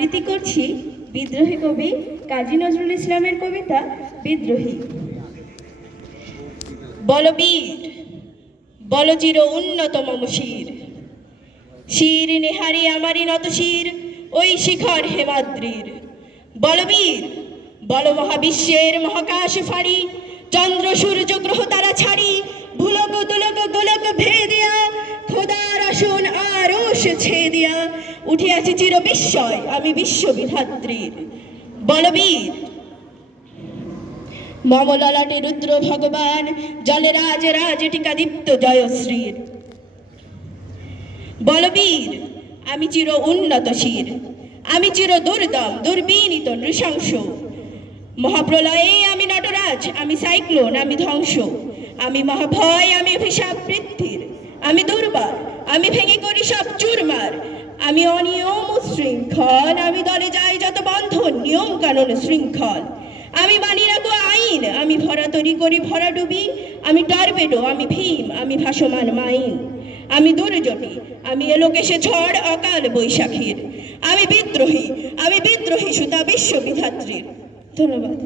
আবৃত্তি করছি বিদ্রোহী কবি কাজী নজরুল ইসলামের কবিতা বিদ্রোহী। বলবীর, বলচির উন্নত মম শির শির নেহারি আমারি নত শির ওই শিখর হেমাদ্রির। বলবীর, বল মহাবিশ্বের মহাকাশ ফাড়ি, চন্দ্র সূর্য গ্রহ তারা ছাড়ি, ভুলক তুলক গোলক ভেদিয়া, খোদার আসন আরশ ছেদিয়া উঠিয়াছি চির বিস্ময়, আমি বিশ্ব বিশ্ববিধাত্রীর। বলবীর মমললাটে রুদ্র ভগবান, জলে রাজ রাজ টিকা দীপ্ত জয়শ্রীর। বলবীর আমি চির উন্নত শির, আমি চির দুর্দম দুর্বিনীত নৃশংস। মহাপ্রলয়ে আমি নটরাজ, আমি সাইক্লোন, আমি ধ্বংস। আমি মহাভয়, আমি অভিশাপ বৃদ্ধির, আমি দুর্বার আমি ভেঙে করি সব চুরমার। আমি অনিয়ম ও শৃঙ্খল, আমি দলে যাই যত বন্ধন, নিয়ম কানুন, শৃঙ্খল। আমি মানি রাখব আইন, আমি ভরা তরি করি ভরা ডুবি, আমি টর্পেডো, আমি ভীম, আমি ভাসমান মাইন আমি দুর্জনী আমি এলোকেশে ঝড় অকাল বৈশাখীর। আমি বিদ্রোহী আমি বিদ্রোহী সুতা বিশ্ববিধাত্রীর ধন্যবাদ।